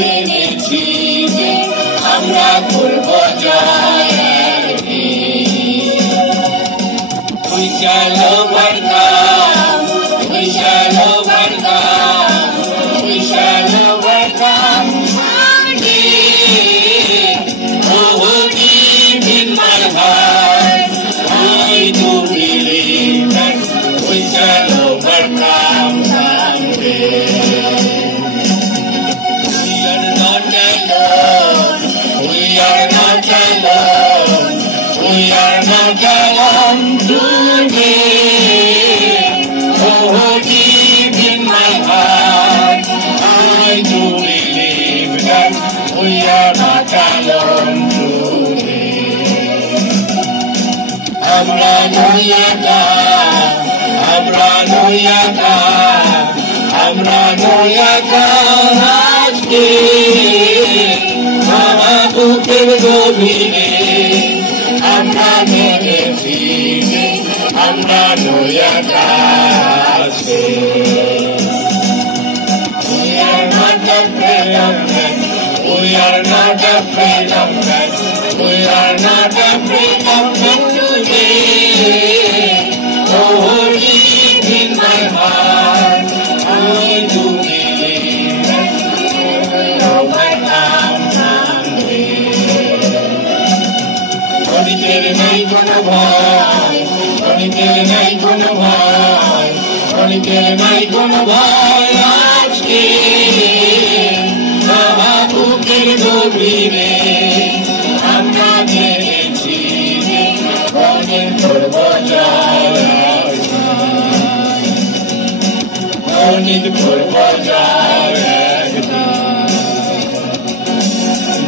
জেনেছি যে আমরা করব জয় একদিন। We shall overcome, we shall overcome, we shall overcome someday. Oh, deep in my heart, I do believe that we shall overcome someday. We are not alone, we are not alone, we are not alone today. Oh, deep in my heart, I do believe that we are not alone today. Amra noyaka, amra noyaka, amra noyaka ajke mahabuker gobhire amra jেনেছি যে আমরা noyaka আছি। We are not afraid of that, we are not afraid of that, we are not afraid of that today. Oh, deep in my heart, I do believe that we will overcome someday. গণিতের নেই কোনো ভয়, গণিতের নেই কোনো ভয়, গণিতের নেই কোনো ভয় আজকে মহাবুকের গভীরে আমরা জেনেছি যে গণিত করব জয় একদিন। গণিত করব জয় একদিন,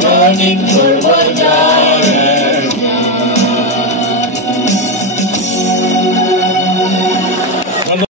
গণিত